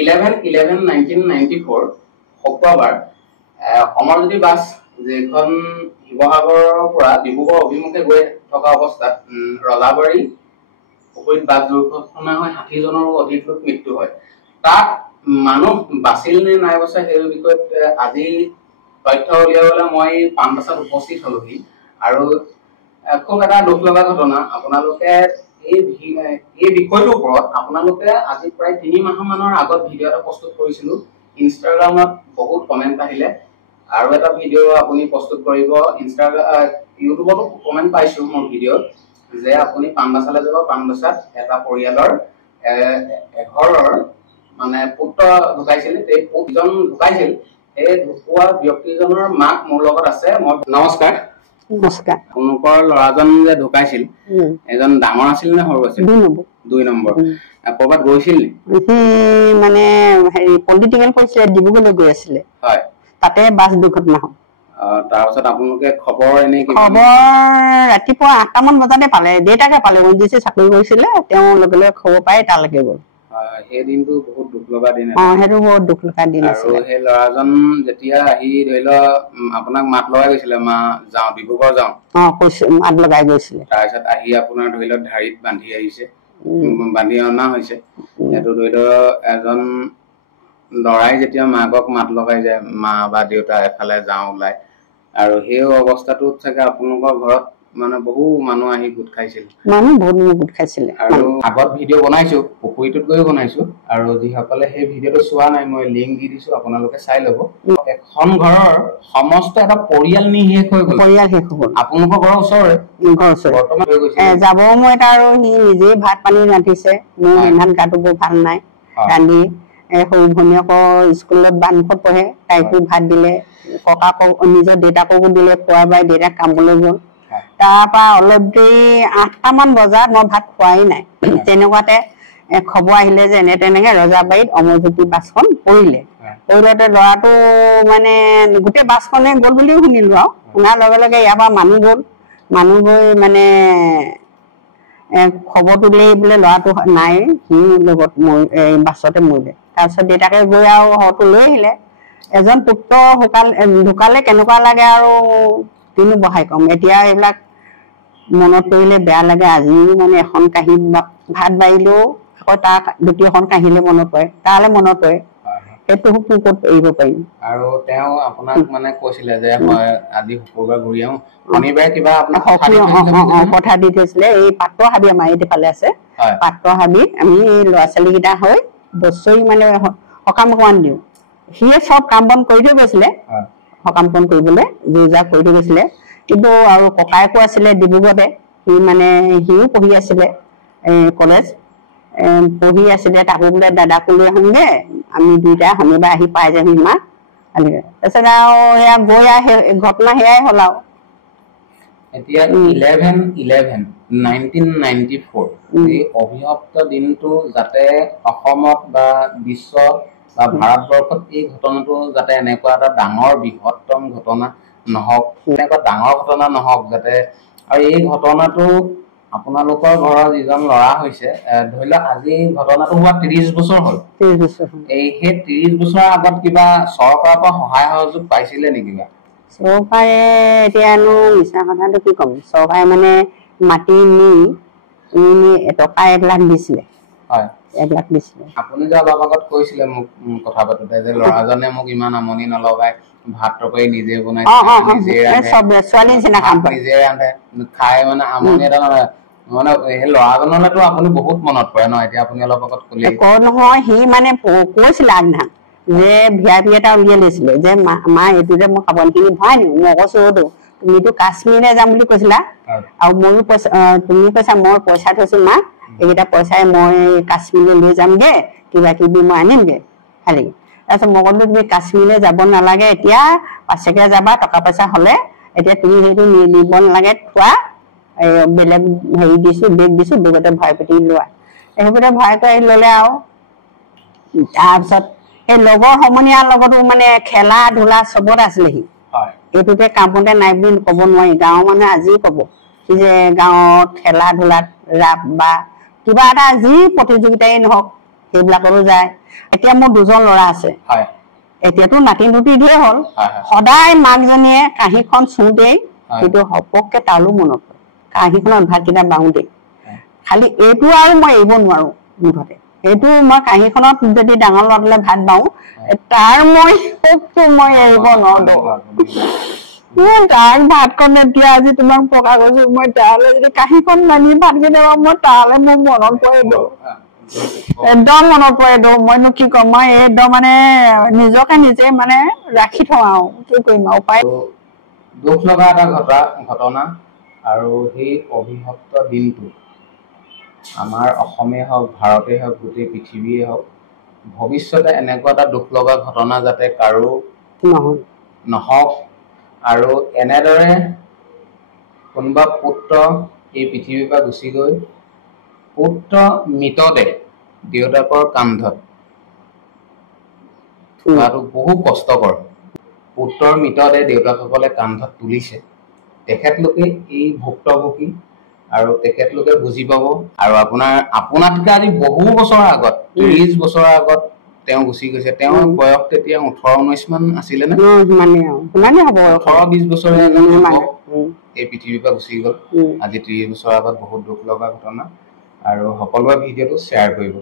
11/11/1994 শুক্ৰবাৰ অমৰজ্যোতি বাছ যেখন শিৱসাগৰৰ পৰা ডিব্ৰুগড় অভিমুখে গৈ থকা অৱস্থাত ৰজাবাৰী পুখুৰীত বাছ দুৰ্ঘটনা হৈ 60 জনৰো অধিক লোক মৃত্যু হয়। তাত মানুহ বাচিল নে নাই বচা সেই বিষয়ত আজি তথ্য উলিয়াবলৈ মই পানবাচাত উপস্থিত হলোহি আৰু খুব এটা দুখ লগা ঘটনা। আপোনালোকে এই বিষয়টোৰ ওপৰত আপোনালোকে আজি প্ৰায় 3 মাহমানৰ আগত ভিডিঅ' এটা প্ৰস্তুত কৰিছিলো। ইনষ্টাগ্ৰামত বহুত কমেণ্ট আহিলে আৰু এটা ভিডিঅ' আপুনি প্ৰস্তুত কৰিব ইউটিউবতো কমেণ্ট পাইছো মোৰ ভিডিঅ'ত যে আপুনি পানবাচালৈ যাব, পানবাচাত এটা পৰিয়ালৰ এঘৰৰ মানে পুত্ৰ ঢুকাইছিল, সেই পুত্ৰজন ঢুকাইছিল। এই ঢুকুৱা ব্যক্তিজনৰ মাক মোৰ লগত আছে। মই নমস্কাৰ। নমস্কাৰ। আপোনালোকৰ ল'ৰাজন যে ঢুকাইছিল এজন ডাঙৰ আছিল নে সৰু আছিল? 2 নম্বৰ। ক'ৰবাত গৈছিল সি মানে হেৰি পলিটিকেল কৰিছিলে, ডিব্ৰুগড়লৈ গৈ আছিলে। হয়, তাতে বাছ দুৰ্ঘটনা হ'ল। তাৰপিছত আপোনালোকে খবৰ ৰাতিপুৱা 8টামান বজাতে পালে। দেউতাকে পালে, ONGC চাকৰি কৰিছিলে, তেওঁ লগে লগে খবৰ পাই তালৈকে গ'ল। সেই দিনটো বহুত দুখ লগা দিন। সেইটো বহুত দুখ লগা দিন আছিল। আৰু সেই ল'ৰাজন যেতিয়া আহি ধৰি লওক আপোনাক মাত লগাই গৈছিলে, মা যাওঁ ডিব্ৰুগড় যাওঁ, কৈছে, মাত লগাই গৈছিলে। তাৰপিছত আহি আপোনাৰ ধৰি লওক ঢাৰিত বান্ধি আহিছে, বান্ধি অনা হৈছে। সেইটো ধৰি লওক এজন ল'ৰাই যেতিয়া মাকক মাত লগাই যায়, মা বা দেউতা এফালে যাওঁ ওলাই, আৰু সেই অৱস্থাটোত চাগে আপোনালোকৰ ঘৰত মানে বহু মানুহ আহি গোট খাইছিল। বহুত গোট খাইছিলে। আৰু আগত ভিডিঅ' বনাইছো, পুখুৰীটোত গৈ বনাইছো, আৰু যিসকলে সেই ভিডিঅ'টো চোৱা নাই মই লিংক দি দিছো, আপোনালোকে চাই ল'ব। এখন ঘৰৰ সমস্ত এটা পৰিয়াল নিশেষ হৈ গ'ল। আপোনালোকৰ ঘৰৰ ওচৰৰে বৰ্তমান হৈ গৈছে। যাব সময়ত আৰু সি নিজেই ভাত পানী ৰান্ধিছে। মোৰ ইমান গাটো বৰ ভাল নাই, ৰান্ধি সৰু ভনীয়েকৰ স্কুলত বানফত পঢ়ে, তাইকো ভাত দিলে, ককাকক নিজৰ দেউতাককো দিলে, খোৱা বাই দেউতাক কামলৈ গ'ল। তাৰপৰা অলপ দেৰি 8টামান বজাত মই ভাত খোৱাই নাই, তেনেকুৱাতে খবৰ আহিলে যে তেনেকে ৰজাবাৰীত অমৰজ্যোতি বাছখন পৰিলে। পৰিলতে ল'ৰাটো মানে গোটেই বাছখনে গ'ল বুলিও শুনিলো। আৰু শুনাৰ লগে লগে ইয়াৰ পৰা মানুহ গৈ মানে খবৰটো লৈ বোলে ল'ৰাটো নাই, সি লগত বাছতে মৰিলে। তাৰপিছত দেউতাকে গৈ আৰু হয়তো লৈ আহিলে। এজন পুত্ৰ ঢুকালে কেনেকুৱা লাগে আৰু কিনো বহাই কম। এতিয়া এইবিলাক মনত পৰিলে বেয়া লাগে। আজি মানে এখন কাঁহী ভাত বাঢ়িলেও আকৌ তাৰ দ্বিতীয়খন কাঁহীলে মনত পৰে, তালৈ মনত পৰে। সেইটো ক'ত এৰিব পাৰিম। আৰু তেওঁ আপোনাক মানে কৈছিলে যে আজি শুক্ৰবাৰ ঘূৰি আহো, শনিবাৰে কিবা কথা দি থৈছিলে। এই পাত্ৰ হাবি আমাৰ এইটো ফালে আছে, পাত্ৰ হাবিত আমি ল'ৰা ছোৱালী কেইটা হৈ বছৰি মানে সকাম অকমান দিওঁ। সিয়ে চব কাম বন কৰি থৈ গৈছিলে, সকাম বন কৰিবলৈ জোৰ জাপ কৰি থৈ গৈছিলে। কিন্তু আৰু ককায়েকো আছিলে ডিব্ৰুগড়তে, সিও পঢ়ি আছিলে কলেজ পঢ়ি আছিলে। তাকো বোলে দাদাকো লৈ আহোঁগে, আমি দুইটাই শনিবাৰ আহি পাই যাম মা। তাৰপিছত আৰু সেয়া গৈ ঘটনা সেয়াই হ'ল। আৰু এতিয়া 11/11/1994 এই অভিশপ্ত দিনটো যাতে অসমত বা বিশ্ব বা ভাৰতবৰ্ষত এই ঘটনাটো যাতে এনেকুৱা এটা ডাঙৰ বৃহত্তম ঘটনা নহওক, এনেকুৱা ডাঙৰ ঘটনা নহওক যাতে। আৰু এই ঘটনাটো আপোনালোকৰ ঘৰৰ যিজন ল'ৰা হৈছে, ধৰি লওক আজি ঘটনাটো হোৱা 30 বছৰ হ'ল। সেই 30 বছৰৰ আগত কিবা চৰকাৰৰ পৰা সহায় সহযোগ পাইছিলে নেকি? চৰকাৰে এতিয়ানো মিছা কথাটো কি ক'ম, চৰকাৰে মানে মাটি নি টকা 1 লাখ দিছিলে। 1 লাখ দিছিলে। আপুনি যে অলপ আগত কৈছিলে মোক কথা পাতোতে যে ল'ৰাজনে মোক ইমান আমনি নলগাই, ভাত তৰকাৰী নিজে বনাই নিজে ৰান্ধে, খাই মানে আমনি এটা নলগায়। মানে সেই ল'ৰাজনলেতো আপুনি বহুত মনত পৰে ন? এতিয়া আপুনি অলপ আগত ক'লে নহয়, সি মানে কৈছিলে আগদিনা যে VIP এটা উলিয়াই লৈছিলে যে মা এইটো যে মই খাবনখিনি ভৰাই নিওঁ। মই কৈছো তুমিতো কাশ্মীৰলৈ যাম বুলি কৈছিলা, আৰু ময়ো পইচা তুমি কৈছা মই পইচা থৈছো মা, এইকেইটা পইচাই মই কাশ্মীৰলৈ লৈ যামগে, কিবা কিবি মই আনিমগে খালি। তাৰপিছত মই ক'লো তুমি কাশ্মীৰলৈ যাব নালাগে, এতিয়া পাছেকে যাবা, টকা পইচা হ'লে। এতিয়া তুমি সেইটো নিব নালাগে, থোৱা, বেলেগ হেৰি দিছো, বেগ দিছো, বেগতে ভৰাই পেটি লোৱা। সেইবোৰতে ভৰাই কৰি ল'লে। আৰু তাৰপিছত সেই লগৰ সমনীয়াৰ লগতো মানে খেলা ধূলা চবত আছিলে সি। এইটোতে কামতে নাই বুলি ক'ব নোৱাৰি। গাঁৱৰ মানুহে আজিও ক'ব যে গাঁৱত খেলা ধূলাত ৰাপ বা কিবা এটা যি প্ৰতিযোগিতাই নহওক সেইবিলাকৰো যায় এতিয়া মোৰ দুজন ল'ৰা আছে এতিয়াতো নাতি নুতি দিয়ে হ'ল সদায় মাকজনীয়ে কাঁহীখন চুওঁতেই সেইটো হপককে তালো মনত পৰে কাঁহীখনত ভাতকেইটা বাওঁতেই খালি এইটো আৰু মই এৰিব নোৱাৰো মুঠতে এইটো মই কাঁহীখনত যদি ডাঙৰ ল'ৰাটোলে ভাত বাওঁ তাৰ মই সবটো মই এৰিব নোৱাৰো তাক ভাতখন এতিয়া আজি তোমাক পকা কৈছো মই তালে যদি কাঁহীখন মানি ভাতকেইটা মই তালে মোৰ মনত পৰে একদম মনত পৰে মইনো কি কম মই একদম মানে নিজকে নিজে মানে ৰাখি থওঁ আৰু কি কৰিম আৰু উপায় দুখ লগা এটা ঘটনা আৰু সেই অভিশপ্ত দিনটো আমাৰ অসমে হওক ভাৰতে হওক গোটেই পৃথিৱীয়ে হওক ভৱিষ্যতে এনেকুৱা এটা দুখ লগা ঘটনা যাতে কাৰো নহওক আৰু এনেদৰে কোনোবা পুত্ৰ এই পৃথিৱীৰ পৰা গুচি গৈ পুত্ৰ মৃতদেহ দেউতাকৰ কান্ধত থোৱাটো বহু কষ্টকৰ পুত্ৰৰ মৃতদেহ দেউতাকসকলে কান্ধত তুলিছে তেখেতলোকে এই ভুক্তভোগী আৰু তেখেতলোকে বুজি পাব আৰু আপোনাতকৈ আজি বহু বছৰৰ আগত 30 বছৰৰ আগত তেওঁ গুচি গৈছে তেওঁ বয়স তেতিয়া 18-19 মান আছিলে নে মানে হ'ব 18-20 বছৰীয়া এই পৃথিৱীৰ পৰা গুচি গ'ল আজি 30 বছৰৰ আগত বহুত দুখ লগা ঘটনা আৰু সকলোৱে ভিডিঅ'টো শ্বেয়াৰ কৰিব